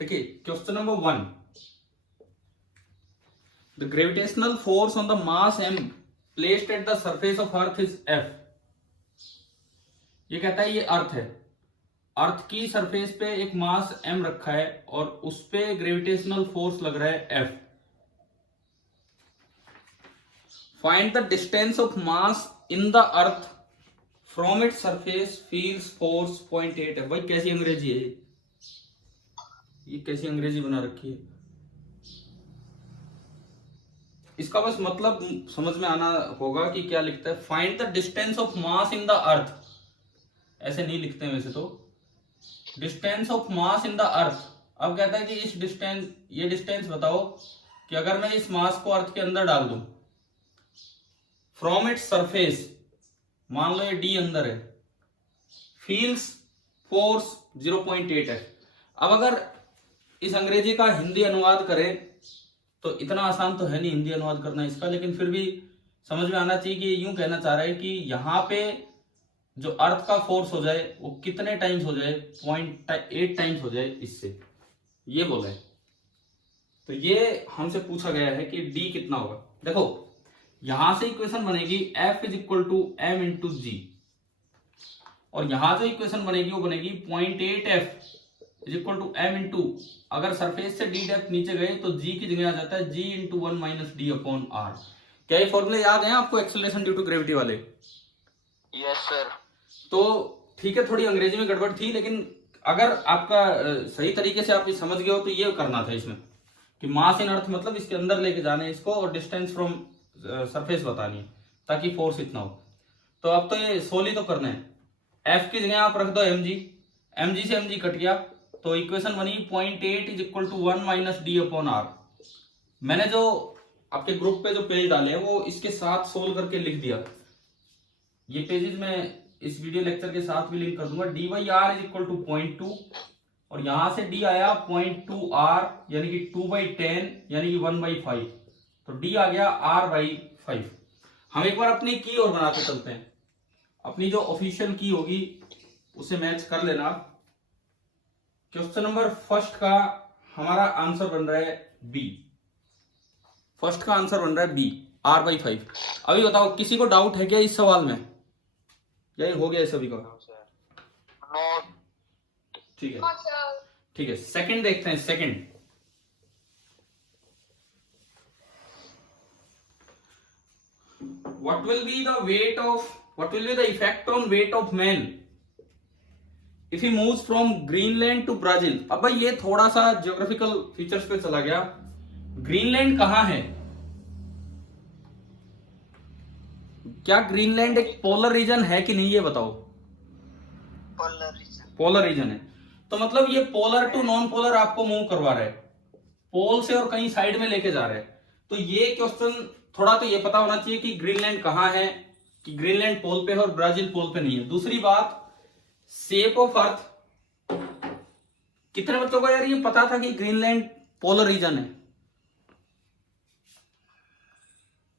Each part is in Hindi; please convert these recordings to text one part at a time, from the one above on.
देखिए question number 1, the gravitational force on the mass m placed at the surface of earth is F। ये कहता है ये अर्थ है, अर्थ की सरफेस पे एक मास m रखा है और उस पे ग्रेविटेशनल फोर्स लग रहा है F। Find the distance of mass in the earth from it surface feels force 0.8 है। भाई कैसी अंग्रेजी है ये कैसी अंग्रेजी बना रखी है। इसका बस मतलब समझ में आना होगा कि क्या लिखता है। Find the distance of mass in the earth, ऐसे नहीं लिखते हैं वैसे तो, distance of mass in the earth. अब कहता है कि इस डिस्टेंस, ये डिस्टेंस बताओ कि अगर मैं इस मास को अर्थ के अंदर डाल दूं फ्रॉम इट्स सरफेस, मान लो ये डी अंदर है, फील्स फोर्स 0.8 है। अब अगर इस अंग्रेजी का हिंदी अनुवाद करें तो इतना आसान तो है नहीं हिंदी अनुवाद करना इसका, लेकिन फिर भी समझ में आना चाहिए कि यूं कहना चाह रहा है कि यहां पे जो अर्थ का फोर्स हो जाए वो कितने टाइम्स हो जाए, 0.8 टाइम्स हो जाए इससे, ये बोला है। तो ये हमसे पूछा गया है कि डी कितना होगा। देखो यहां से इक्वेशन बनेगी F is equal to M into G, और यहां जो इक्वेशन बनेगी वो बनेगी 0.8F is equal to M into, अगर सरफेस से डी डेप्थ नीचे गए तो जी की जगह आ जाता है G into 1 minus D upon R. क्या ये फॉर्मूले याद है आपको एक्सेलरेशन ड्यू टू ग्रेविटी वाले? Yes sir. तो ठीक है, थोड़ी अंग्रेजी में गड़बड़ थी, लेकिन अगर आपका सही तरीके से आप ये समझ गए हो तो ये करना था इसमें कि मास इन अर्थ मतलब इसके अंदर लेके जाने इसको, और डिस्टेंस फ्रॉम सरफेस बतानी है ताकि फोर्स इतना हो। तो अब तो ये सोली तो करना है, एफ की जगह आप रख दो एम जी से एम जी कट गया तो इक्वेशन बनी 0.8 is equal to 1 minus D upon R. मैंने जो आपके ग्रुप पे जो पेज डाले हैं वो इसके साथ सोल्व करके लिख दिया। ये पेजेस मैं इस वीडियो लेक्चर के साथ भी लिंक कर दूंगा। D by R is equal to 0.2 और यहां से डी आया 0.2 आर यानी कि 2/10 यानी कि 1/5, तो डी आ गया r/5। हम एक बार अपनी की और बनाते चलते हैं, अपनी जो ऑफिशियल की होगी उसे मैच कर लेना। क्वेश्चन नंबर फर्स्ट का हमारा आंसर बन रहा है बी, फर्स्ट का आंसर बन रहा है बी r/5। अभी बताओ किसी को डाउट है क्या इस सवाल में, यही हो गया सभी का? ठीक है ठीक है। सेकंड देखते हैं, second what will be the effect on weight of man if he moves from Greenland to Brazil। अब भाई ये थोड़ा सा ज्योग्राफिकल फीचर्स पे चला गया। ग्रीनलैंड कहां है? क्या ग्रीनलैंड एक पोलर रीजन है कि नहीं, ये बताओ। पोलर रीजन है, तो मतलब ये पोलर टू नॉन पोलर आपको मूव करवा रहा है, पोल से और कहीं साइड में लेके जा रहा है। तो ये क्वेश्चन थोड़ा तो ये पता होना चाहिए कि ग्रीनलैंड कहां है, कि ग्रीनलैंड पोल पे है और ब्राजील पोल पे नहीं है। दूसरी बात, शेप ऑफ अर्थ, कितने बच्चों को यार ये पता था कि ग्रीनलैंड पोलर रीजन है?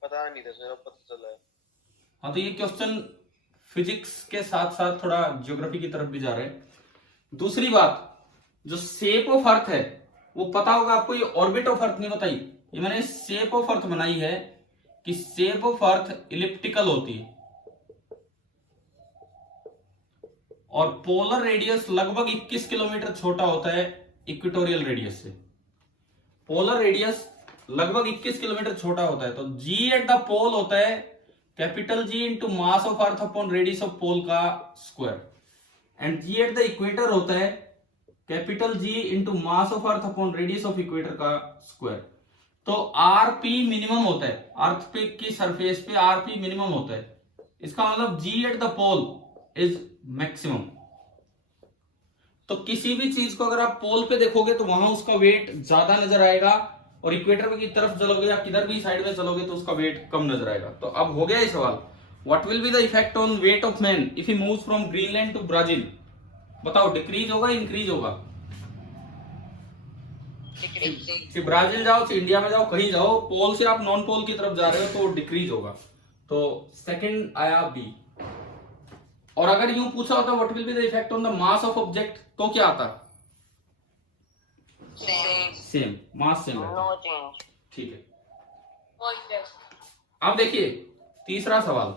पता नहीं था सर, अब पता चला है। हाँ, तो ये क्वेश्चन फिजिक्स के साथ साथ थोड़ा ज्योग्राफी की तरफ भी जा रहे हैं। दूसरी बात, जो शेप ऑफ अर्थ है वो पता होगा आपको, ये ऑर्बिट ऑफ अर्थ नहीं बताई, ये मैंने शेप ऑफ अर्थ बनाई है कि शेप ऑफ अर्थ इलिप्टिकल होती है और पोलर रेडियस लगभग 21 किलोमीटर छोटा होता है इक्वेटोरियल रेडियस से। पोलर रेडियस लगभग 21 किलोमीटर छोटा होता है, तो जी एट द पोल होता है capital G into mass of earth upon radius of pole का square, and G at the equator होता है capital G into mass of earth upon radius of equator का स्क्वायर। तो आरपी मिनिमम होता है, अर्थ पे की सरफेस पे आरपी मिनिमम होता है, इसका मतलब G at the pole is maximum. तो किसी भी चीज को अगर आप पोल पे देखोगे तो वहां उसका वेट ज्यादा नजर आएगा, और इक्वेटर की तरफ चलोगे या किधर भी साइड में चलोगे तो उसका वेट कम नजर आएगा। तो अब हो गया ये सवाल, what will be the effect on weight of man if he moves from Greenland to Brazil. बताओ डिक्रीज होगा इंक्रीज होगा? कि ब्राजील जाओ कि इंडिया में जाओ, कहीं जाओ, पोल से आप नॉन पोल की तरफ जा रहे हो तो डिक्रीज होगा। तो सेकंड आया बी। और अगर यूं पूछा होता what will be the effect on the mass of object तो क्या आता? सेम, मास सेम रहता है। चेंज। ठीक है, अब देखिए तीसरा सवाल।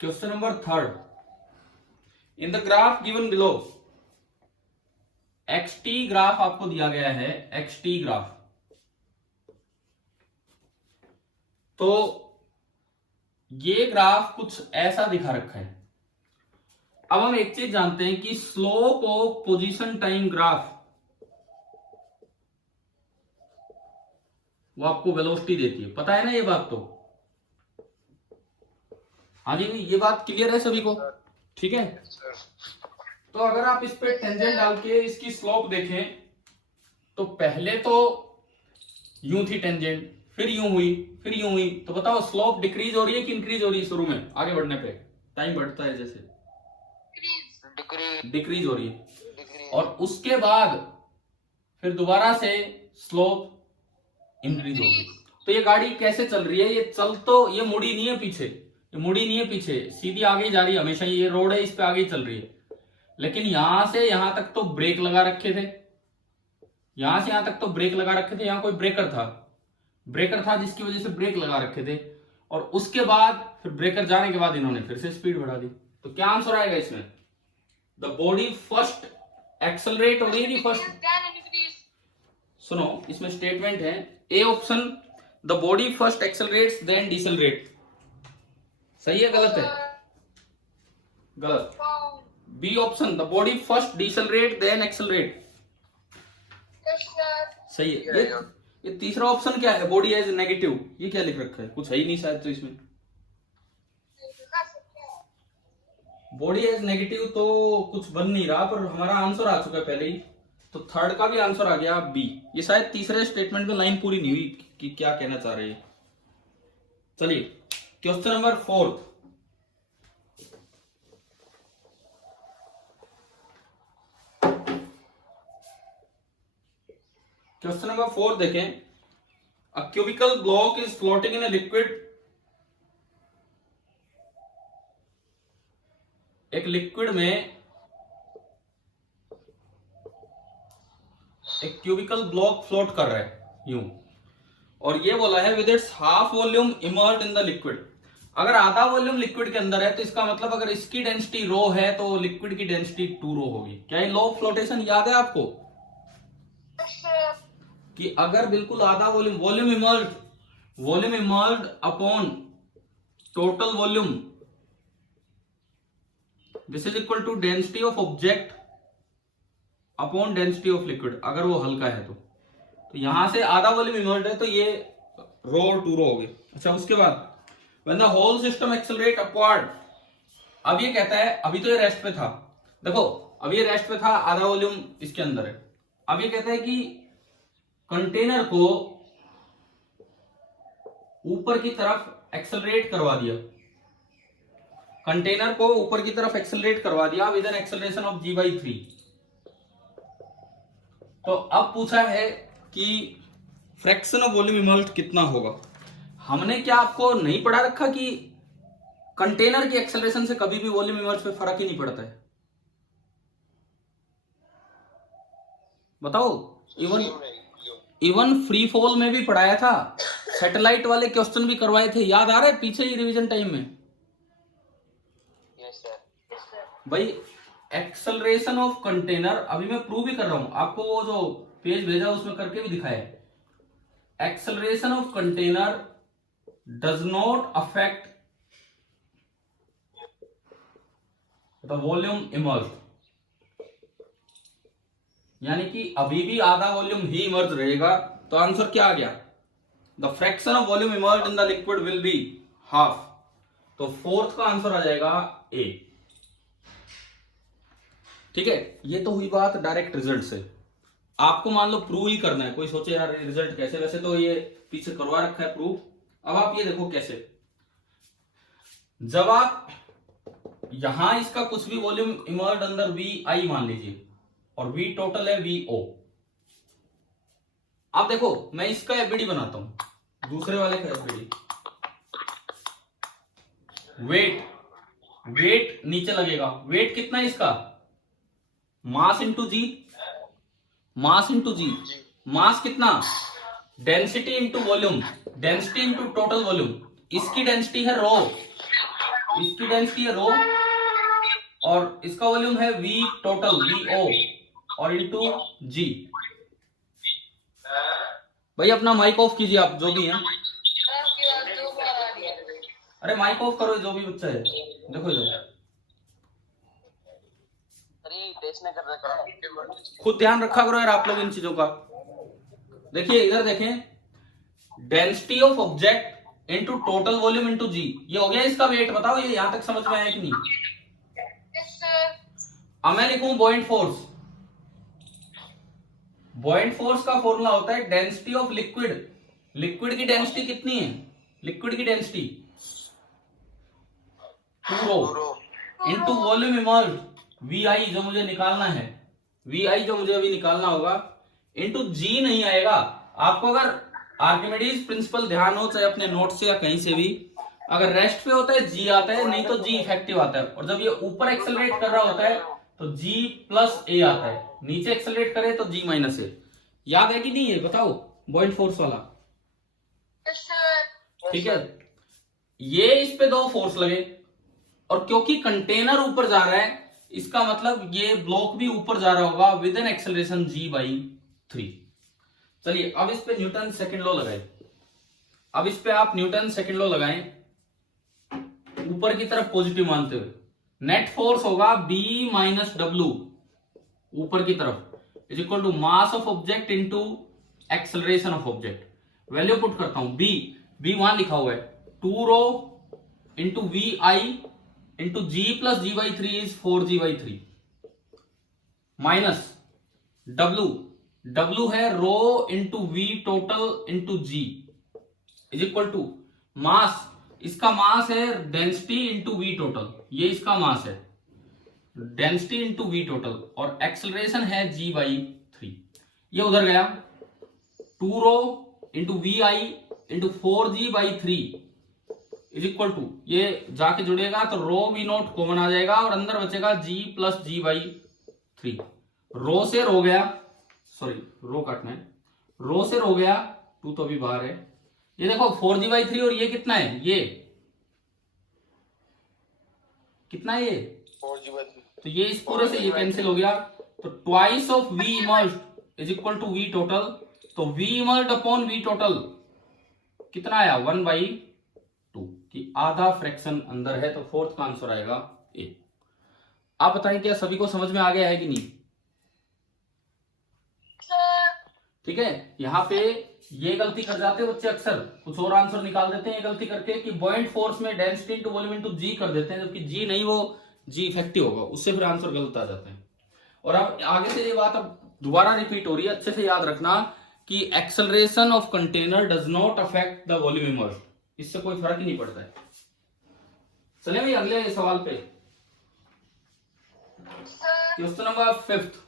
Question number third, in the graph given below, x t graph आपको दिया गया है, एक्सटी ग्राफ। तो ये ग्राफ कुछ ऐसा दिखा रखा है। अब हम एक चीज जानते हैं कि slope of position time graph, वो आपको वेलोसिटी देती है, पता है ना ये बात? तो हाँ जी, ये बात क्लियर है सभी को? ठीक है, तो अगर आप इस पे टेंजेंट डाल के इसकी स्लोप देखें तो पहले तो यूं थी टेंजेंट, फिर यूं हुई, फिर यूं हुई, तो बताओ स्लोप डिक्रीज हो रही है कि इंक्रीज हो रही है? शुरू में आगे बढ़ने पे टाइम बढ़ता है जैसे डिक्रीज हो रही है, और उसके बाद फिर दोबारा से स्लोप इंक्रीज हो गई। तो ये गाड़ी कैसे चल रही है? ये चल तो, ये मुड़ी नहीं है पीछे, ये मुड़ी नहीं है पीछे, सीधी आगे जा रही है हमेशा। ये रोड है, इस पे आगे चल रही है। लेकिन यहां से यहां तक तो ब्रेक लगा रखे थे, यहां से यहां तक तो ब्रेक लगा रखे थे, यहां कोई ब्रेकर था जिसकी वजह से ब्रेक लगा रखे थे, और उसके बाद फिर ब्रेकर जाने के बाद इन्होंने फिर से स्पीड बढ़ा दी। तो क्या आंसर आएगा इसमें? द बॉडी फर्स्ट एक्सेलरेट हो रही है, फर्स्ट। सुनो, इसमें स्टेटमेंट है, A option, the body first accelerates then decelerate. सही है गलत है? गलत। B option, the body first decelerate then accelerate. सही है। ये तीसरा ऑप्शन क्या है? बॉडी एज नेगेटिव, ये क्या लिख रखा है? कुछ है ही नहीं शायद तो इसमें। बॉडी एज नेगेटिव तो कुछ बन नहीं रहा, पर हमारा आंसर आ चुका है पहले ही, तो थर्ड का भी आंसर आ गया बी। ये शायद तीसरे स्टेटमेंट में लाइन पूरी नहीं हुई कि क्या कहना चाह रहे हैं। चलिए question number fourth, question number 4 देखें। A cubical block is floating in a liquid, एक लिक्विड में एक क्यूबिकल ब्लॉक फ्लोट कर रहा है यूं, और ये बोला है with its half volume emerged in the liquid. अगर आधा वॉल्यूम लिक्विड के अंदर है तो इसका मतलब अगर इसकी डेंसिटी रो है तो लिक्विड की डेंसिटी 2 रो होगी। क्या ये लॉ ऑफ फ्लोटेशन याद है आपको? कि अगर बिल्कुल आधा volume immersed upon total volume, this is equal to density of object upon density of liquid, अगर वो हल्का है तो यहां से आधा वॉल्यूम इमर्ज्ड है तो ये रो और 2 रो हो गए। अच्छा, उसके बाद when the whole system accelerate upward, अब ये कहता है, अभी तो ये रेस्ट पे था, देखो अभी ये रेस्ट पे था, आधा वॉल्यूम इसके अंदर है। अब ये कहता है कि कंटेनर को ऊपर की तरफ एक्सेलरेट करवा दिया, कंटेनर को ऊपर की तरफ एक्सेलरेट करवा दिया with an acceleration of g/3। तो अब पूछा है कि फ्रैक्शन ऑफ वॉल्यूम इमर्ज्ड कितना होगा। हमने क्या आपको नहीं पढ़ा रखा कि कंटेनर की एक्सेलरेशन से कभी भी वॉल्यूम इमर्ज पे फर्क ही नहीं पड़ता है? बताओ, इवन फ्री फॉल में भी पढ़ाया था, सैटेलाइट वाले क्वेश्चन भी करवाए थे, याद आ रहा है पीछे ही रिवीजन टाइम में? Yes sir. भाई एक्सेलरेशन ऑफ कंटेनर, अभी मैं प्रूव भी कर रहा हूं आपको, वो जो पेज भेजा उसमें करके भी दिखाया है। Acceleration of container does not affect the volume emerge, यानी कि अभी भी आधा वॉल्यूम ही इमर्ज रहेगा। तो आंसर क्या आ गया? The fraction of volume emerge in the liquid will be half. तो फोर्थ का आंसर आ जाएगा ए। ठीक है, ये तो हुई बात डायरेक्ट रिजल्ट से। आपको मान लो प्रूव ही करना है, कोई सोचे यार रिजल्ट कैसे, वैसे तो ये पीछे करवा रखा है प्रूफ। अब आप ये देखो कैसे, जब आप यहां इसका कुछ भी वॉल्यूम इमर्ज अंदर वी आई मान लीजिए, और वी टोटल है वी ओ। आप देखो मैं इसका एफबीडी बनाता हूं, दूसरे वाले का एफबीडी, वेट, वेट नीचे लगेगा। वेट कितना है इसका? मास इंटू जी, मास इंटू जी। मास कितना? Density into volume, density into total volume. इसकी डेंसिटी है रो, इसकी डेंसिटी है रो, और इसका वॉल्यूम है वी टोटल, वी ओ, और इंटू जी। भाई अपना माइक ऑफ कीजिए आप जो भी हैं। अरे माइक ऑफ करो जो भी बच्चा है, देखो इधर। खुद ध्यान रखा करो यार आप लोग इन चीजों का। देखिए इधर देखें, density of object into total volume into G, ये हो गया इसका वेट। बताओ ये यहां तक समझ में आया कि नहीं? अब मैं लिखूं बॉइंट फोर्स। बॉइंट फोर्स का फॉर्मूला होता है डेंसिटी ऑफ लिक्विड। लिक्विड की डेंसिटी कितनी है? लिक्विड की density 2ρ into volume immersed, VI जो मुझे निकालना है, VI जो मुझे अभी निकालना होगा, इंटू जी नहीं आएगा। आपको अगर आर्किमिडीज प्रिंसिपल ध्यान हो, चाहे अपने नोट से या कहीं से भी, अगर रेस्ट पे होता है जी आता है, नहीं तो जी इफेक्टिव आता है। और जब ये ऊपर एक्सेलरेट कर रहा होता है तो जी प्लस ए आता है, नीचे एक्सेलरेट करे तो जी माइनस ए। याद है कि नहीं है बताओ, बॉइंट फोर्स वाला? ठीक है, ये इस पे दो फोर्स लगे, और क्योंकि कंटेनर ऊपर जा रहा है, इसका मतलब ये ब्लॉक भी ऊपर जा रहा होगा विद एन एक्सेलरेशन g/3। चलिए अब इस पे न्यूटन सेकंड लॉ लगाए। अब इस पे आप न्यूटन सेकंड लॉ लगाएं ऊपर की तरफ पॉजिटिव मानते हुए। नेट फोर्स होगा B माइनस डब्ल्यू ऊपर की तरफ is equal to mass of object into acceleration of object. Value put करता हूं, बी वहां लिखा हुआ है 2ρ into VI into G plus g/3 is 4g/3 minus W है rho into V total into G is equal to mass. इसका मास है डेंसिटी इंटू वी टोटल, ये इसका मास है डेंसिटी इंटू वी टोटल, और एक्सेलरेशन है g/3। ये उधर गया 2ρ into VI into 4g/3 is equal to, ये जाके जुड़ेगा तो रो वी नोट कॉमन आ जाएगा और अंदर बचेगा g प्लस g/3। रो से रो गया, सॉरी रो काटना है, रो से रो गया, 2 तो अभी बाहर है। ये देखो 4g/3 और ये कितना है? ये कितना है? ये 4g/3। तो ये इस पूरे से ये कैंसिल हो गया, तो twice of V immersed is equal to V total. तो V immersed upon V total कितना आया? 1/2 कि आधा फ्रैक्शन अंदर है, तो फोर्थ का आंसर आएगा ए। आप बताएं क्या सभी को समझ में आ गया है कि नहीं? ठीक है, यहाँ पे ये गलती कर जाते हैं बच्चे अक्सर, कुछ और आंसर निकाल देते हैं ये गलती करके कि बॉइंट फोर्स में डेंसिटी इंटू वॉल्यूम इंटू जी कर देते हैं, जबकि जी नहीं, वो जी इफेक्टिव होगा, उससे फिर आंसर गलत आ जाते हैं। और अब आगे से ये बात अब दोबारा रिपीट हो रही है, अच्छे से याद रखना कि acceleration of container does not affect the volume emerged, इससे कोई फर्क ही नहीं पड़ता है। चले भाई अगले सवाल पे, क्वेश्चन नंबर 5।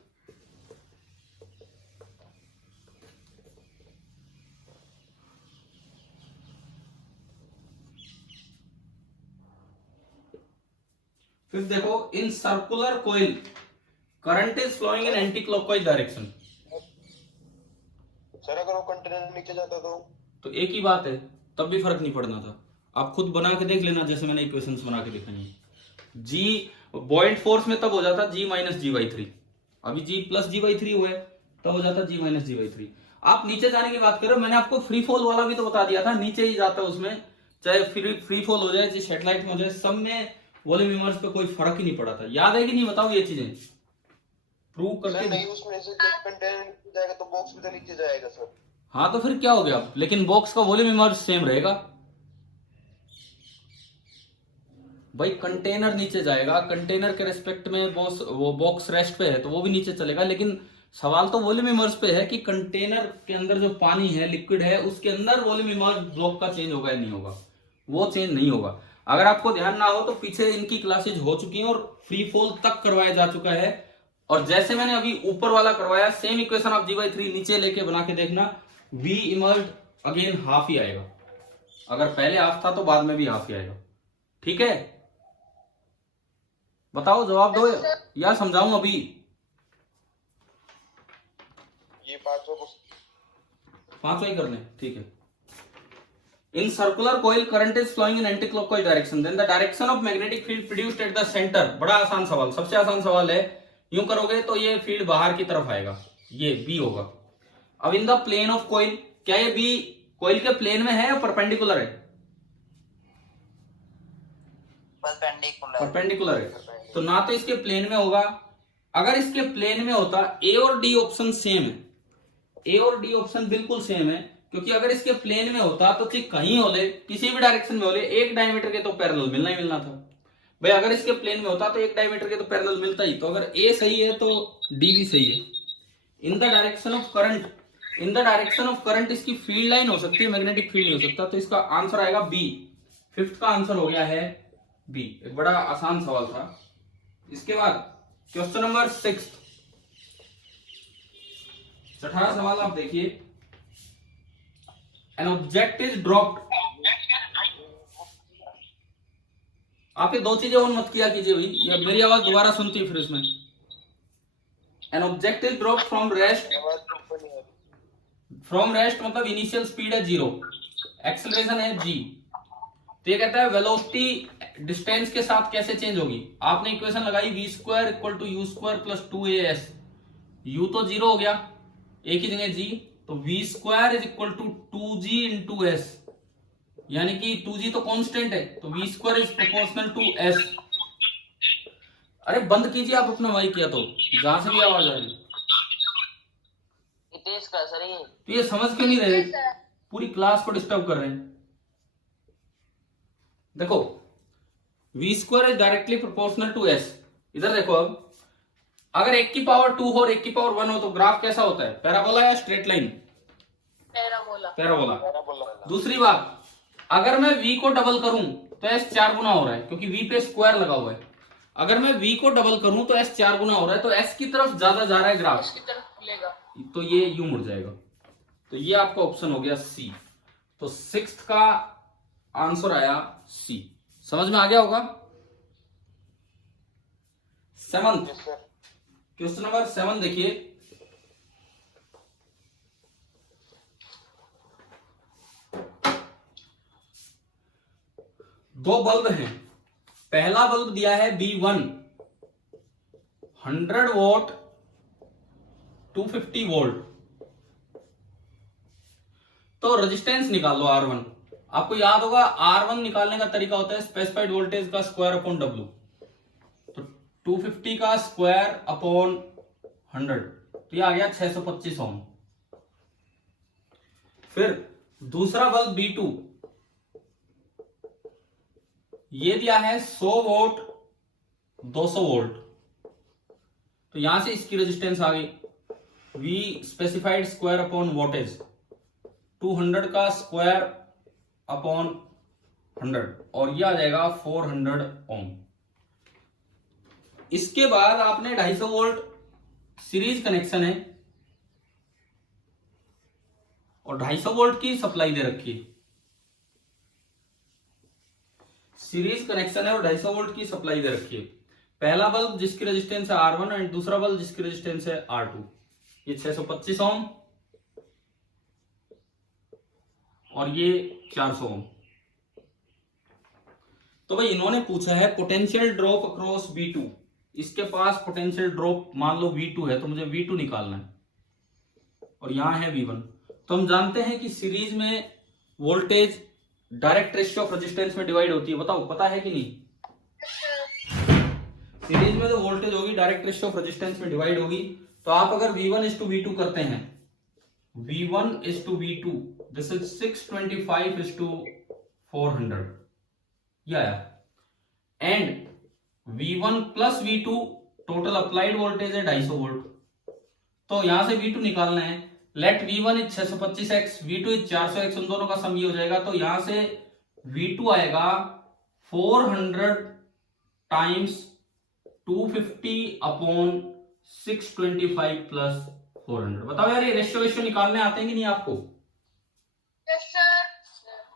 फिर देखो, in circular coil current is flowing in anti clockwise direction. Sir अगर वो कंटेनर नीचे जाता तो एक ही बात है, तब भी फर्क नहीं पड़ना था। आप खुद बना के देख लेना, जैसे मैंने इक्वेशंस बना के दिखाई है। जी बॉइंट फोर्स में तब हो जाता g माइनस g/3, अभी g प्लस g/3 हुआ है, तब हो जाता g माइनस g/3। आप नीचे जाने की बात करो, मैंने आपको फ्री फॉल वाला भी तो बता दिया था, नीचे ही जाता है उसमें, चाहे फ्री फॉल हो जाए, चाहे सैटेलाइट में हो जाए, सब में वॉल्यूम इमर्ज पे कोई फर्क ही नहीं पड़ा था। याद है कि नहीं? बताओ ये चीजें प्रूव करके। नहीं, उसमें से जब कंटेनर नीचे जाएगा तो बॉक्स भी तो नीचे जाएगा सर। हाँ तो फिर क्या हो गया, लेकिन बॉक्स का वॉल्यूम इमर्ज सेम रहेगा भाई। कंटेनर नीचे जाएगा, कंटेनर के रेस्पेक्ट में वो बॉक्स रेस्ट पे है तो वो भी नीचे चलेगा, लेकिन सवाल तो वॉल्यूम इमर्ज पे है कि कंटेनर के अंदर जो पानी है, लिक्विड है, उसके अंदर वॉल्यूम इमर्ज ब्लॉक का चेंज होगा या नहीं होगा? वो चेंज नहीं होगा। अगर आपको ध्यान ना हो तो पीछे इनकी क्लासेज हो चुकी हैं और फ्री फॉल तक करवाया जा चुका है, और जैसे मैंने अभी ऊपर वाला करवाया, सेम इक्वेशन आप g/3 नीचे लेके बना के देखना, v इमर्ज्ड अगेन हाफ ही आएगा। अगर पहले हाफ था तो बाद में भी हाफ ही आएगा। ठीक है, बताओ जवाब दो या समझाऊं अभी? ये पांचों को पांचों ही कर लें, ठीक है। In circular coil current is flowing in anti clockwise direction, then the direction of magnetic field produced at the centre. बड़ा आसान सवाल, सबसे आसान सवाल है। यूं करोगे तो ये फील्ड बाहर की तरफ आएगा, ये बी होगा। अब in the plane of coil, क्या ये बी कॉइल के प्लेन में है या परपेंडिकुलर है? परपेंडिकुलर है, तो ना तो इसके प्लेन में होगा। अगर इसके प्लेन में होता, ए और डी ऑप्शन सेम है, ए और डी ऑप्शन बिल्कुल सेम है, क्योंकि अगर इसके प्लेन में होता तो ठीक कहीं होले, किसी भी डायरेक्शन में होले, एक डायमीटर के तो पैरेलल मिलना ही मिलना था भाई। अगर इसके प्लेन में होता तो एक डायमीटर के तो पैरेलल मिलता ही। तो अगर ए सही है तो डी भी सही है। In the direction of current, in the direction of current इसकी फील्ड लाइन हो सकती है, मैग्नेटिक फील्ड नहीं हो सकता। तो इसका आंसर आएगा बी। फिफ्थ का आंसर हो गया है बी। एक बड़ा आसान सवाल था। इसके बाद क्वेश्चन नंबर 6, छठा सवाल आप देखिए। एन ऑब्जेक्ट इज ड्रॉप्ड, आप ये दो चीजें और मत किया कीजिए भाई, या मेरी आवाज दोबारा सुनती है फिर इसमें। An object is dropped from rest, from rest मतलब इनिशियल स्पीड है 0, एक्सेलरेशन है g। तो ये कहता है वेलोसिटी डिस्टेंस के साथ कैसे चेंज होगी। आपने इक्वेशन लगाई v square equal to U square plus 2as। u तो 0 हो गया, एक ही जगह g, तो v square is equal to 2g into S, यानी कि 2g तो कांस्टेंट है, तो v square is proportional to s। अरे बंद कीजिए आप अपना माइक, किया तो जहां से भी आवाज आ रही है। तो ये समझ क्यों नहीं रहे, पूरी क्लास को डिस्टर्ब कर रहे हैं। देखो v square is directly proportional to s। इधर देखो, अब अगर 1 की पावर 2 हो और 1 की पावर 1 हो तो ग्राफ कैसा होता है, पैराबोला या स्ट्रेट लाइन? पैराबोला। दूसरी बात, अगर मैं v को डबल करूं तो s 4 गुना हो रहा है, क्योंकि v पे स्क्वायर लगा हुआ है। अगर मैं v को डबल करूं तो s 4 गुना हो रहा है, तो s की तरफ ज्यादा जा रहा है ग्राफ, तो ये यूं मुड़ जाएगा। तो ये आपका ऑप्शन हो गया सी। तो 6th का आंसर आया सी। समझ में आ गया होगा। 7th क्वेश्चन नंबर 7 देखिए। दो बल्ब हैं, पहला बल्ब दिया है B1 100 वोल्ट 250 वोल्ट, तो रेजिस्टेंस निकाल लो R1। आपको याद होगा R1 निकालने का तरीका होता है स्पेसिफाइड वोल्टेज का स्क्वायर अपॉन W। तो 250 का स्क्वायर अपॉन 100, तो ये आ गया 625 ओम। फिर दूसरा बल्ब B2, ये दिया है 100 वोल्ट 200 वोल्ट, तो यहां से इसकी रेजिस्टेंस आ गई V specified square upon voltage 200 का स्क्वायर अपॉन 100, और ये आ जाएगा 400 ओम। इसके बाद आपने 250 वोल्ट सीरीज कनेक्शन है और 250 वोल्ट की सप्लाई दे रखी है। सीरीज कनेक्शन है और 250 वोल्ट की सप्लाई दे रखी है। पहला बल्ब जिसकी रेजिस्टेंस है R1 एंड दूसरा बल्ब जिसकी रेजिस्टेंस है R2, ये 625 ओम और ये 400 ओम। तो भाई इन्होंने पूछा है पोटेंशियल ड्रॉप अक्रॉस V2। इसके पास पोटेंशियल ड्रॉप मान लो V2 है, तो मुझे V2 निकालना है, और यहां है V1। तो हम जानते हैं कि सीरीज में voltage direct ratio of resistance में डिवाइड होती है। बताओ पता है कि नहीं? सीरीज में जो वोल्टेज होगी डायरेक्ट रेशियो ऑफ रेजिस्टेंस में डिवाइड होगी। तो आप अगर V1 इज टू V2 करते हैं, V1 is to V2, this is 625 is to 400, ये आया। And V1 plus V2 total applied voltage है 250 वोल्ट। तो यहां से V2 निकालना है। Late V1 is 625x, V2 is 400x, उन दोनों का सम ये हो जाएगा। तो यहां से V2 आएगा 400 टाइम्स 250 अपॉन 625 प्लस 400। बताओ यार, ये रेशियो निकालने आते हैं कि नहीं आपको? Yes sir.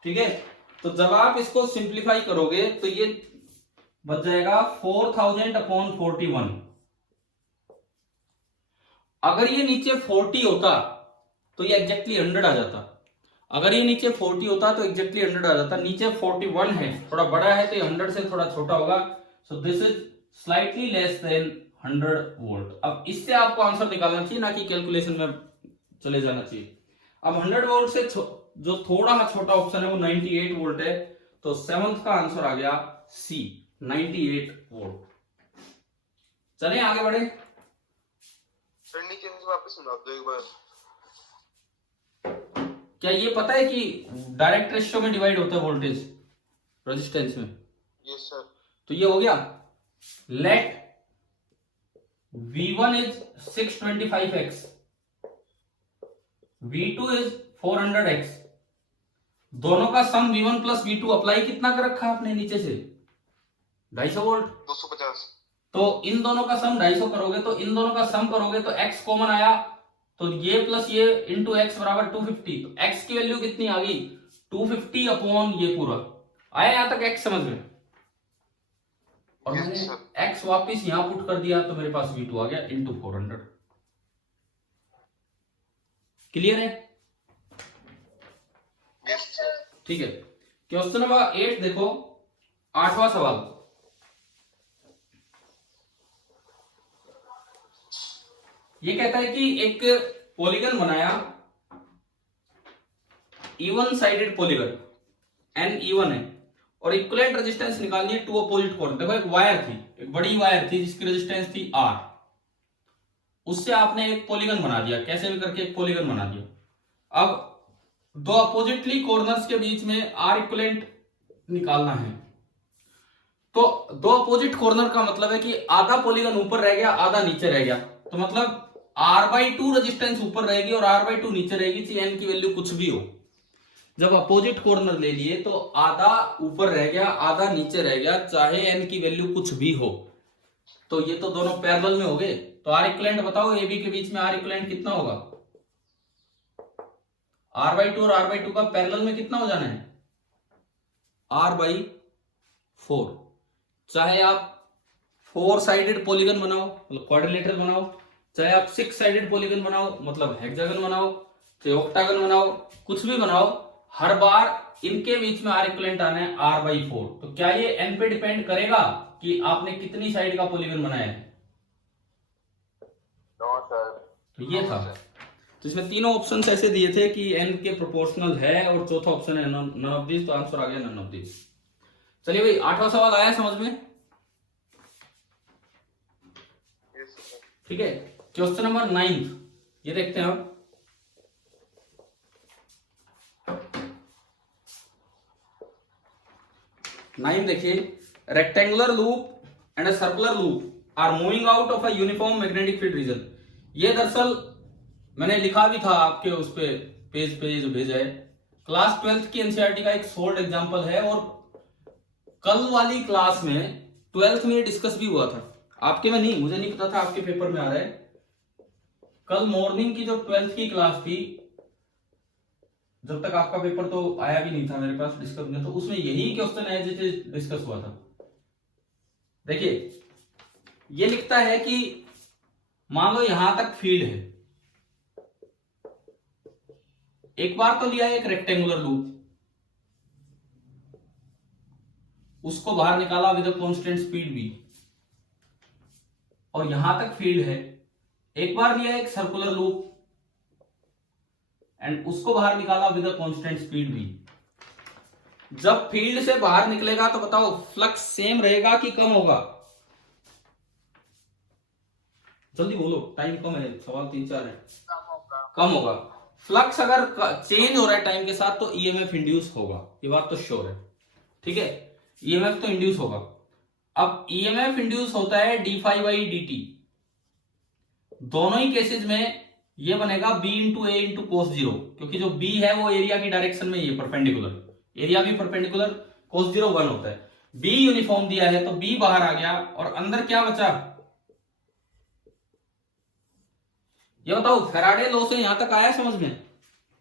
ठीक है, तो जब आप इसको सिंप्लीफाई करोगे तो ये बच जाएगा 4000/41। अगर ये नीचे 40 होता तो ये एग्जैक्टली 100 आ जाता। अगर ये नीचे 40 होता तो एग्जैक्टली 100 आ जाता। नीचे 41 है, थोड़ा बड़ा है तो ये 100 से थोड़ा छोटा होगा। So this is slightly less than 100 volt. अब इससे आपको आंसर निकालना चाहिए, ना कि कैलकुलेशन में चले जाना चाहिए। अब 100 वोल्ट से जो थोड़ा छोटा ऑप्शन है वो 98 वोल्ट है, तो 7th का आंसर आ गया सी, 98 वोल्ट। चलें आगे बढ़े। सर नीचे से वापस सुना दो एक बार। क्या ये पता है कि डायरेक्ट रेशियो में डिवाइड होता है वोल्टेज रेजिस्टेंस में? Yes sir. तो ये हो गया, late V1 is 625x, V2 is 400x। दोनों का सम V1 प्लस V2 अप्लाई कितना कर रखा है आपने नीचे से? 250 वोल्ट। 250। तो इन दोनों का सम 250 करोगे तो इन दोनों का सम करोगे तो x कॉमन आया, तो ये प्लस ये इंटू एक्स बराबर 250। तो x की वैल्यू कितनी आ गई? 250 अपॉन ये पूरा। आया यहां तक x समझ में? और Yes, मैंने sir. x वापिस यहां पुट कर दिया तो मेरे पास V2 आ गया इंटू 400। क्लियर है? Yes sir. ठीक है। क्वेश्चन नंबर 8 देखो, 8वां सवाल। ये कहता है कि एक पॉलीगन बनाया, even sided polygon, N even है, और इक्विवेलेंट रेजिस्टेंस निकालनी है टू अपोजिट कॉर्नर। देखो एक वायर थी, एक बड़ी वायर थी जिसकी रेजिस्टेंस थी R, उससे आपने एक पॉलीगन बना दिया, कैसे भी करके एक पॉलीगन बना दिया। अब दो अपोजिटली कॉर्नर्स के बीच में R इक्विवेलेंट निकालना है। तो दो अपोजिट कॉर्नर का मतलब है कि आधा पॉलीगन ऊपर रह गया, आधा नीचे रह गया। तो मतलब R/2 रेजिस्टेंस ऊपर रहेगी और R/2 नीचे रहेगी, चाहे n की वैल्यू कुछ भी हो। जब अपोजिट कॉर्नर ले लिए तो आधा ऊपर रह गया, आधा नीचे रह गया, चाहे n की वैल्यू कुछ भी हो। तो ये तो दोनों पैरेलल में हो गए। तो R इक्विवेलेंट बताओ, AB के बीच में R इक्विवेलेंट कितना होगा? R/2 और R/2 का पैरेलल में कितना हो जाना है? R/4। चाहे आप 4 साइडेड पॉलीगन बनाओ मतलब क्वाड्रिलेटरल बनाओ, चाहे आप 6 साइडेड पॉलीगन बनाओ मतलब हेक्सागन बनाओ, चाहे ऑक्टागन बनाओ, कुछ भी बनाओ, हर बार इनके बीच में R इक्विवेलेंट आना है R/4। तो क्या ये n पे डिपेंड करेगा कि आपने कितनी साइड का पॉलीगन बनाया है? No sir. तो ये था। तो इसमें तीनों ऑप्शंस ऐसे दिए थे कि n के प्रोपोर्शनल है, और चौथा ऑप्शन है नन ऑफ दिस। तो आंसर आ गया नन ऑफ दिस। चलिए भाई, 8वां सवाल आया समझ में? Yes sir. ठीक है। क्वेश्चन नंबर 9 ये देखते हैं हम। नाइन देखिए, rectangular loop and a circular loop are moving out of a uniform magnetic field region. ये दरअसल मैंने लिखा भी था आपके उस पे पेज पे जो भेजा है, क्लास 12th की एनसीईआरटी का एक सोल्ड एग्जांपल है। और कल वाली क्लास में 12th में ये डिस्कस भी हुआ था, आपके में नहीं, मुझे नहीं पता था आपके पेपर में आ रहा है। कल मॉर्निंग की जो 12th की क्लास थी, जब तक आपका पेपर तो आया भी नहीं था मेरे पास डिस्कस में, तो उसमें यही क्वेश्चन है जिसे डिस्कस हुआ था। देखिए ये लिखता है कि मान लो यहां तक फील्ड है, एक बार तो लिया है एक रेक्टेंगुलर लूप, उसको बाहर निकाला विद कांस्टेंट स्पीड v, और यहां तक फील्ड है, एक बार लिया एक सर्कुलर लूप एंड उसको बाहर निकाला विद कांस्टेंट स्पीड v। जब फील्ड से बाहर निकलेगा तो बताओ फ्लक्स सेम रहेगा कि कम होगा? जल्दी बोलो, टाइम कम है, सवाल 3-4 है। कम होगा। फ्लक्स अगर चेंज हो रहा है टाइम के साथ तो ईएमएफ इंड्यूस होगा, ये बात तो श्योर है। ठीक है, ईएमएफ तो इंड्यूस होगा। अब ईएमएफ इंड्यूस होता है d∅dt। दोनों ही केसेस में ये बनेगा b इंटू ए इंटू कोस 0, क्योंकि जो b है वो एरिया की डायरेक्शन में ये परपेंडिकुलर, एरिया भी परपेंडिकुलर, कोस 0 1 होता है। b यूनिफॉर्म दिया है तो b बाहर आ गया, और अंदर क्या बचा? ये बताओ, फैराडे लॉ से यहां तक आया समझ में?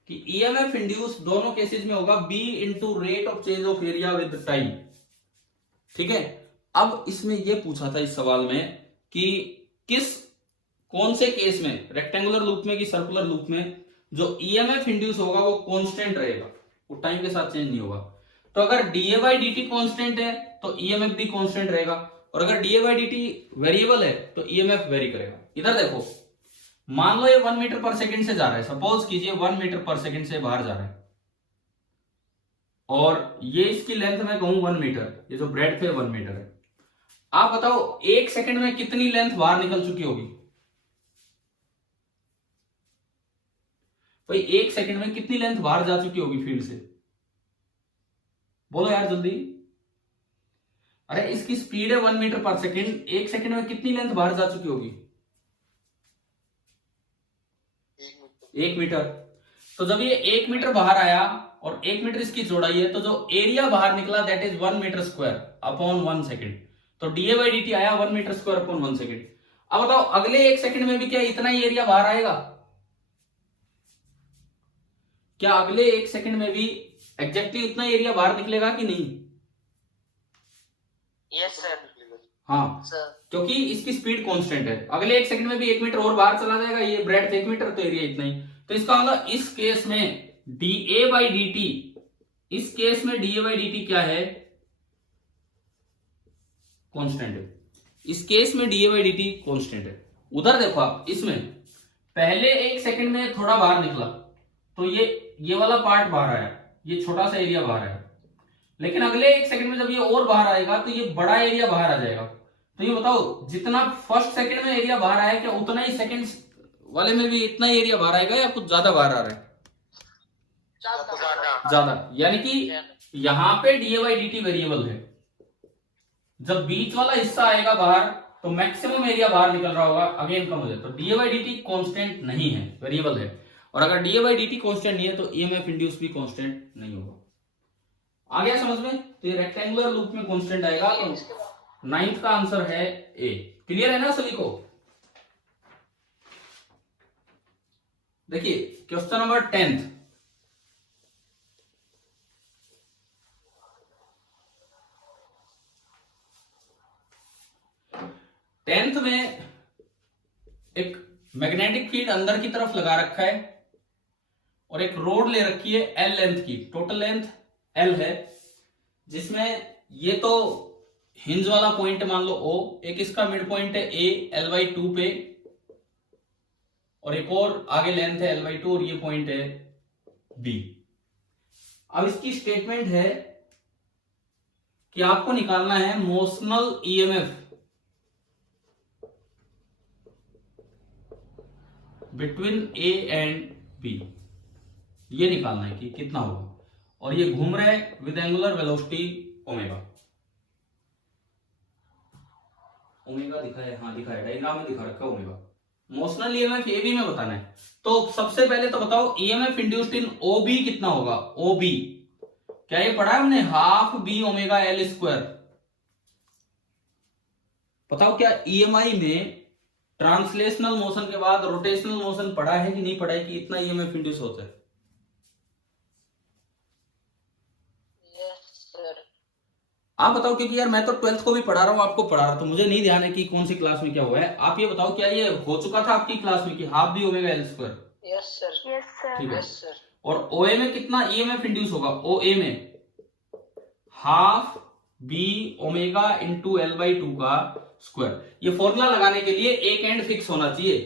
कि ईएमएफ इंड्यूस दोनों केसेस में होगा B into rate of change of area with time. ठीक है, अब इसमें यह पूछा था इस सवाल में कि कौन से केस में, रेक्टेंगुलर लूप में कि सर्कुलर लूप में, जो ईएमएफ इंड्यूस होगा वो कांस्टेंट रहेगा, वो टाइम के साथ चेंज नहीं होगा। तो अगर DA by d T constant है तो ईएमएफ भी कांस्टेंट रहेगा, और अगर DA by d T variable है तो ईएमएफ वेरी करेगा। इधर देखो, मान लो ये 1 मीटर पर सेकंड से जा रहा है, सपोज कीजिए 1 मीटर पर सेकंड से बाहर जा रहा है, और ये इसकी लेंथ मैं कहूं 1 मीटर, ये जो ब्रेड पे 1 मीटर है। आप बताओ 1 सेकंड में कितनी लेंथ बाहर निकल चुकी होगी भाई? 1 सेकंड में कितनी लेंथ बाहर जा चुकी होगी फील्ड से? बोलो यार जल्दी। अरे इसकी स्पीड है 1 मीटर पर सेकंड, 1 सेकंड में कितनी लेंथ बाहर जा चुकी होगी? 1 मीटर। तो जब ये 1 मीटर बाहर आया और 1 मीटर इसकी चौड़ाई है, तो जो एरिया बाहर निकला that is 1 metre square upon 1 second. तो डीए बाई डी टी आया 1 मीटर स्क्वायर अपॉन 1 सेकंड। अब बताओ अगले 1 सेकंड में भी क्या इतना ही एरिया बाहर आएगा? क्या अगले 1 सेकंड में भी एग्जैक्टली उतना एरिया बाहर निकलेगा कि नहीं? Yes sir. हाँ सर क्योंकि इसकी स्पीड कांस्टेंट है। अगले 1 सेकंड में भी 1 मीटर और बाहर चला जाएगा, ये ब्रेड 1 मीटर, तो एरिया इतना ही। तो इसका मतलब इस केस में डीए बाई डी टी, इस केस में डीए बाई डी टी क्या है? कांस्टेंट है। इस केस में DA by d T constant है। उधर देखो आप, इसमें पहले 1 सेकंड में थोड़ा बाहर निकला तो ये वाला पार्ट बाहर आया, ये छोटा सा एरिया बाहर आया, लेकिन अगले 1 सेकंड में जब ये और बाहर आएगा तो ये बड़ा एरिया बाहर आ जाएगा। तो ये बताओ जितना फर्स्ट सेकंड में एरिया बाहर आया, क्या उतना ही सेकंड वाले में भी इतना ही एरिया बाहर आएगा या कुछ ज्यादा बाहर आ रहा है? ज्यादा। यानी कि यहां पे DA by d T variable है। जब बीच वाला हिस्सा आएगा बाहर तो मैक्सिमम एरिया बाहर निकल रहा होगा, अगेन कम हो जाए। तो d a by d T constant नहीं है, वेरिएबल है। और अगर DA by d T constant नहीं है तो ईएमएफ इंड्यूस भी कॉन्स्टेंट नहीं होगा। आ गया समझ में? तो ये रेक्टेंगुलर लूप में कॉन्स्टेंट आएगा। तो 9th का आंसर है ए। क्लियर है ना सभी को? देखिए क्वेश्चन नंबर 10th, में एक मैग्नेटिक फील्ड अंदर की तरफ लगा रखा है और एक रोड ले रखी है एल लेंथ की, टोटल लेंथ एल है, जिसमें ये तो हिंज वाला पॉइंट मान लो ओ, एक इसका मिड पॉइंट है ए L/2 पे, और एक और आगे लेंथ है L/2 और ये पॉइंट है बी। अब इसकी स्टेटमेंट है कि आपको निकालना है motional EMF between A and B. ये निकालना है कि कितना होगा, और ये घूम रहा है with angular velocity omega. Omega दिखा है? हाँ दिखा है, डायग्राम में दिखा रखा है ओमेगा। मोशनल ईएमएफ ये भी में बताना है। तो सबसे पहले तो बताओ ईएमएफ इंड्यूस्ड इन ओबी कितना होगा? ओबी क्या ये पढ़ा है हमने? Half B omega L square. बताओ क्या ईएमआई में ट्रांसलेशनल मोशन के बाद रोटेशनल मोशन पढ़ा है कि नहीं पढ़ा है कि इतना ईएमएफ इंड्यूस होता है? आप बताओ, क्योंकि यार मैं तो 12th को भी पढ़ा रहा हूं, आपको पढ़ा रहा हूं, तो मुझे नहीं ध्यान है कि कौन सी क्लास में क्या हुआ है। आप ये बताओ क्या ये हो चुका था आपकी क्लास में कि half B omega L square? Yes sir. Yes sir. ठीक है। Yes sir. और ओए में कितना ईएमएफ इंड्यूस होगा? ओए में half B omega into L/2 का स्क्वायर। ये फॉर्मूला लगाने के लिए एक एंड फिक्स होना चाहिए,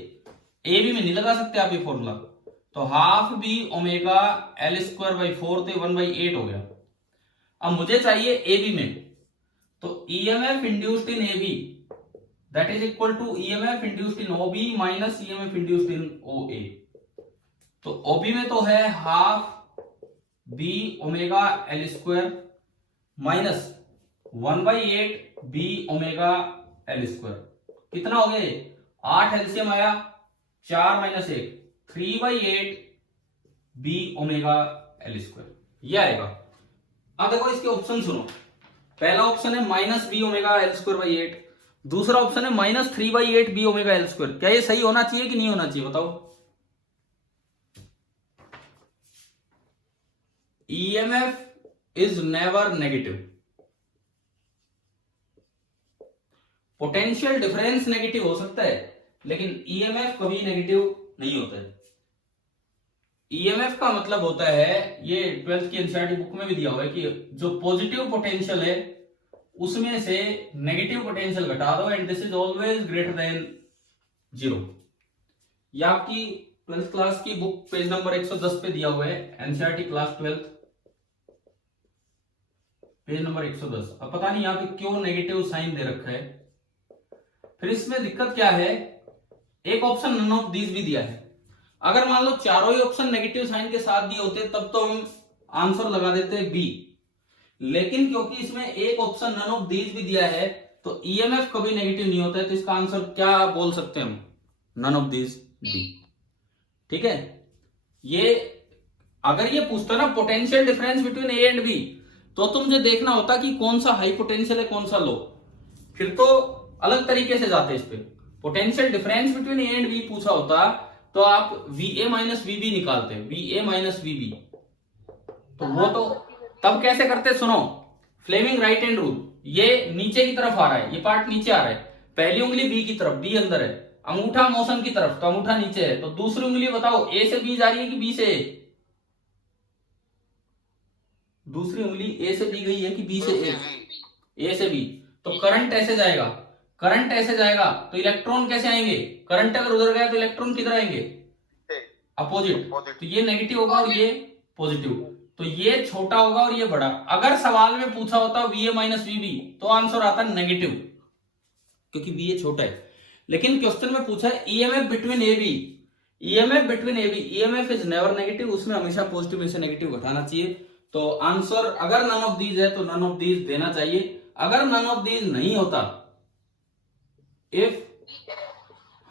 ए बी में नहीं लगा सकते आप ये फॉर्मूला। तो half B omega L square by 4 थे 1/8 हो गया। अब मुझे चाहिए ए बी में, तो EMF induced in A B that is equal to EMF induced in O B minus EMF induced in O A. तो ओबी में तो है half B omega L square minus 1/8 B omega L square. कितना हो गया? 8 एलसीएम आया, 4 minus 1 3/8 B omega L square, ये आएगा। अब देखो इसके ऑप्शन सुनो। पहला ऑप्शन है minus B omega L square by 8, दूसरा ऑप्शन है minus 3/8 B omega L square. क्या ये सही होना चाहिए कि नहीं होना चाहिए बताओ? EMF is never negative. Potential difference negative हो सकता है, लेकिन ईएमएफ कभी नेगेटिव नहीं होता है। ईएमएफ का मतलब होता है, ये 12th की एनसीईआरटी बुक में भी दिया हुआ है, कि जो पॉजिटिव पोटेंशियल है उसमें से नेगेटिव पोटेंशियल घटा दो and this is always greater than 0। ये आपकी 12th क्लास की बुक पेज नंबर 110 पे दिया हुआ है, एनसीईआरटी क्लास 12 पेज नंबर 110। अब पता नहीं यहाँ पे क्यों नेगेटिव साइन दे रखा है। फिर इसमें दिक्कत क्या है, एक ऑप्शन नन ऑफ दीज भी दिया है। अगर मान लो चारों ही ऑप्शन नेगेटिव साइन के साथ दिए होते तब तो हम आंसर लगा देते हैं बी, लेकिन क्योंकि इसमें एक ऑप्शन नन ऑफ दीज भी दिया है तो ईएमएफ कभी नेगेटिव नहीं होता है, तो इसका आंसर क्या बोल सकते हैं हम, नन ऑफ दीज, डी। ठीक है, ये अगर ये पूछता ना potential difference between A and B, तो मुझे देखना होता कि कौन सा हाई पोटेंशियल है कौन सा लो, फिर तो अलग तरीके से जाते इस पे। Potential difference between A and B पूछा होता तो आप VA माइनस VB निकालते, VA माइनस VB, तो वो तो तब कैसे करते, सुनो, फ्लेमिंग राइट हैंड रूल। ये नीचे की तरफ आ रहा है, ये पार्ट नीचे आ रहा है, पहली उंगली बी की तरफ, बी अंदर है, अंगूठा मोशन की तरफ, तो अंगूठा नीचे है, तो दूसरी उंगली बताओ ए से बी जा रही है कि बी से ए? दूसरी उंगली ए से बी गई है कि बी से ए? ए से बी। तो करंट ऐसे जाएगा, करंट ऐसे जाएगा, तो इलेक्ट्रॉन कैसे आएंगे, करंट अगर उधर गया तो इलेक्ट्रॉन किधर आएंगे, अपोजिट। तो ये नेगेटिव होगा और ये पॉजिटिव, तो ये छोटा होगा और ये बड़ा। अगर सवाल में पूछा होता VA माइनस VB तो आंसर आता नेगेटिव, क्योंकि VA छोटा है। लेकिन क्वेश्चन में पूछा है EMF between AB, EMF between AB, EMF is never negative, उसमें हमेशा पॉजिटिव में से नेगेटिव घटाना चाहिए। तो आंसर अगर नन ऑफ दीज है तो नन ऑफ दीज देना चाहिए। अगर नन ऑफ दीज नहीं होता, if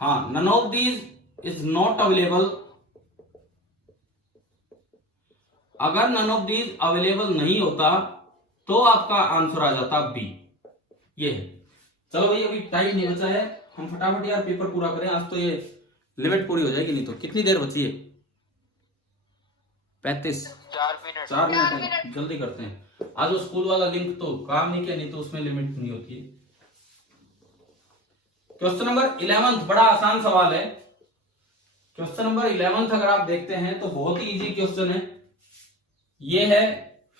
none of these is not available, अगर नन ऑफ दीज अवेलेबल नहीं होता तो आपका आंसर आ जाता बी। ये है। चलो भाई, अभी टाइम नहीं बचा है, हम फटाफट यार पेपर पूरा करें, आज तो ये लिमिट पूरी हो जाएगी, नहीं तो कितनी देर बची है, 35, 4 मिनट है, जल्दी करते हैं। आज वो स्कूल वाला लिंक तो काम नहीं किया, नहीं तो उसमें लिमिट नहीं होती है। क्वेश्चन नंबर 11 बड़ा आसान सवाल है। क्वेश्चन नंबर 11 अगर आप देखते हैं तो बहुत ही इजी क्वेश्चन है। ये है,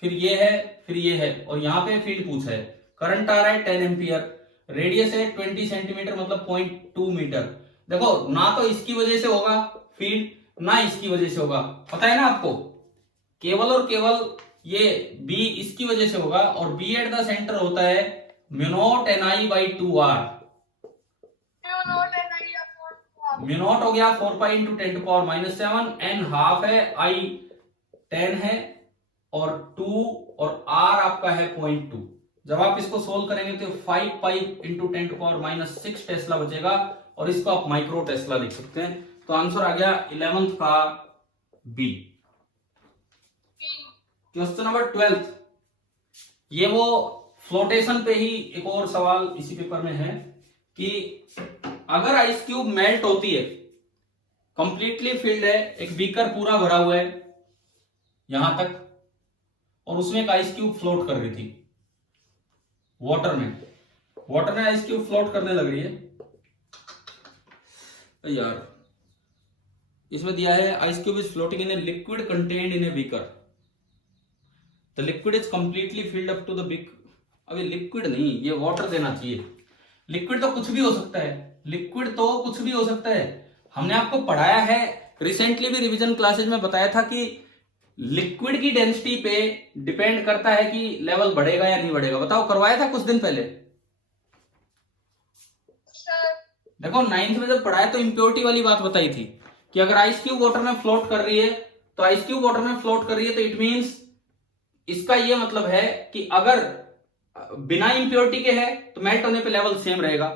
फिर ये है, फिर ये है, और यहां पे फील्ड पूछा है। करंट आ रहा है 10 एम्पियर, रेडियस है 20 सेंटीमीटर मतलब 0.2 मीटर। देखो, ना तो इसकी वजह से होगा फील्ड, ना इसकी वजह से होगा, पता है ना आपको, केवल और केवल ये बी इसकी वजह से होगा, और बी एट द सेंटर होता है mu not NI by 2R। Mu not हो गया 4 pi into 10 to power minus 7, N half है, I 10 है, और 2 और R आपका है 0.2। जब आप इसको सोल्व करेंगे तो 5 pi into 10 to power minus 6 tesla बचेगा, और इसको आप माइक्रो टेस्ला लिख सकते हैं। तो आंसर आ गया 11th का बी। क्वेश्चन नंबर 12, ये वो फ्लोटेशन पे ही एक और सवाल इसी पेपर में है कि अगर आइस क्यूब मेल्ट होती है, कंप्लीटली फिल्ड है, एक बीकर पूरा भरा हुआ है यहां तक, और उसमें एक आइस क्यूब फ्लोट कर रही थी वाटर में आइस क्यूब फ्लोट करने लग रही है। यार, इसमें दिया है ice cube is floating in a liquid contained in a beaker, the liquid is completely filled up to the beaker. अभी लिक्विड नहीं, ये वाटर देना चाहिए। लिक्विड तो कुछ भी हो सकता है, लिक्विड तो कुछ भी हो सकता है। हमने आपको पढ़ाया है, रिसेंटली भी रिवीजन क्लासेज में बताया था कि लिक्विड की डेंसिटी पे डिपेंड करता है कि लेवल बढ़ेगा या नहीं बढ़ेगा। बताओ, करवाया था कुछ दिन पहले। देखो, 9th में जब पढ़ाया तो इम्प्योरिटी वाली बात बताई थी कि अगर आइस क्यूब वाटर में फ्लोट कर रही है, तो आइस क्यूब वाटर में फ्लोट कर रही है तो इट मींस, इसका ये मतलब है कि अगर बिना इम्प्योरिटी के है तो मेल्ट होने पे लेवल सेम रहेगा,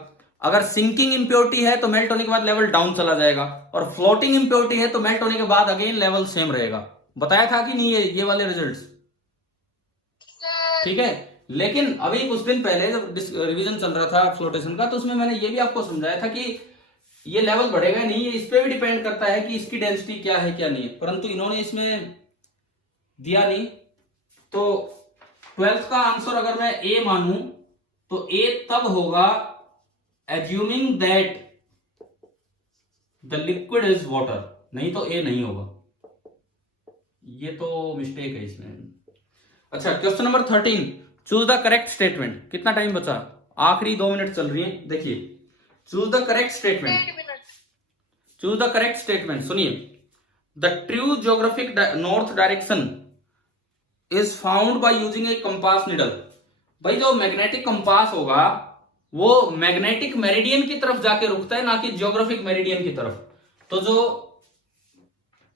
अगर सिंकिंग इम्प्योरिटी है तो मेल्ट होने के बाद लेवल डाउन चला जाएगा, और फ्लोटिंग इम्प्योरिटी है तो मेल्ट होने के बाद अगेन लेवल सेम रहेगा। बताया था कि नहीं ये वाले रिजल्ट्स? ठीक है। लेकिन अभी कुछ दिन पहले जब रिवीजन चल रहा था फ्लोटेशन का, तो उसमें मैंने ये भी आपको समझाया था कि ये लेवल बढ़ेगा नहीं, ये इस पे भी डिपेंड करता है कि इसकी डेंसिटी क्या है क्या नहीं है। परंतु इन्होंने इसमें दिया नहीं, तो 12th का आंसर अगर मैं ए मानूं तो ए तब होगा assuming that the liquid is water, नहीं तो ए नहीं होगा। ये तो मिस्टेक है इसमें। अच्छा, question number 13, choose the correct statement. कितना टाइम बचा? आखिरी 2 मिनट चल रही है। देखिए, choose the correct statement. Choose the correct statement. सुनिए, the true geographic north direction is found by using a compass needle. भाई जो मैग्नेटिक कंपास होगा वो मैग्नेटिक मेरिडियन की तरफ जाके रुकता है, ना कि ज्योग्राफिक मेरिडियन की तरफ। तो जो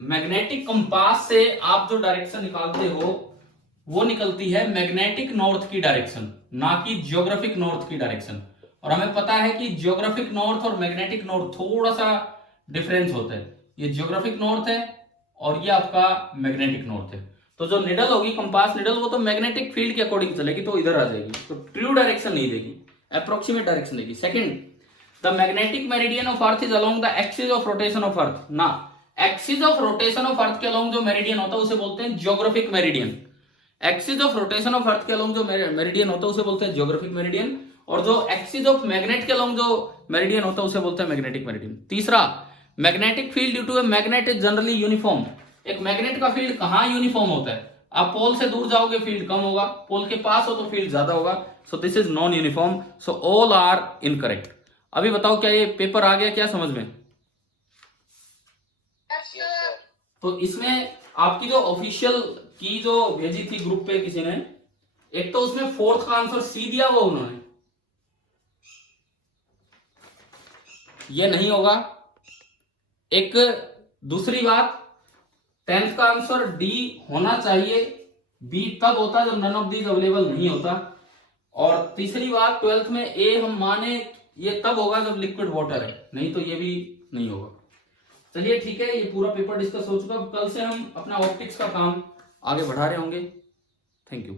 मैग्नेटिक कंपास से आप जो डायरेक्शन निकालते हो वो निकलती है मैग्नेटिक नॉर्थ की डायरेक्शन, ना कि ज्योग्राफिक नॉर्थ की डायरेक्शन। और हमें पता है कि ज्योग्राफिक नॉर्थ और मैग्नेटिक नॉर्थ थोड़ा सा डिफरेंस होता है। ये ज्योग्राफिक नॉर्थ है और ये आपका मैग्नेटिक नॉर्थ है। तो जो निडल होगी, कंपास निडल, वो तो मैग्नेटिक फील्ड के अकॉर्डिंग चलेगी, तो इधर आ जाएगी, तो ट्रू डायरेक्शन नहीं देगी, अप्रोक्सीमेट डायरेक्शन देगी। Second, the magnetic meridian of earth is along the axis of rotation of earth. ना, axis of rotation of earth के अलोंग जो मेरिडियन होता है उसे बोलते हैं geographic meridian. Axis of rotation of earth के अलोंग जो मेरिडियन होता है उसे बोलते हैं ज्योग्राफिक मेरिडियन, और जो एक्सिस ऑफ मैग्नेट के अलोंग जो मेरिडियन होता है उसे बोलते हैं मैग्नेटिक मेरिडियन। तीसरा, magnetic field due to a magnet is generally uniform. एक मैग्नेट का फील्ड कहां यूनिफॉर्म होता है? आप पोल से दूर जाओगे फील्ड कम होगा, पोल के पास हो तो फील्ड ज्यादा होगा। So this is non uniform, so all are incorrect. अभी बताओ, क्या ये पेपर आ गया क्या समझ में? तो इसमें आपकी जो ऑफिशियल की जो भेजी थी ग्रुप पे किसी ने, एक तो उसमें 4th का आंसर सी दिया हुआ उन्होंने, ये नहीं होगा। एक दूसरी बात, 10th का आंसर डी होना चाहिए, बी तब होता जब नन ऑफ दीज अवेलेबल नहीं होता। और तीसरी बात, 12th में ए हम माने ये तब होगा जब लिक्विड वाटर है, नहीं तो ये भी नहीं होगा। चलिए ठीक है, ये पूरा पेपर डिस्कस हो चुका। कल से हम अपना ऑप्टिक्स का काम आगे बढ़ा रहे होंगे। Thank you.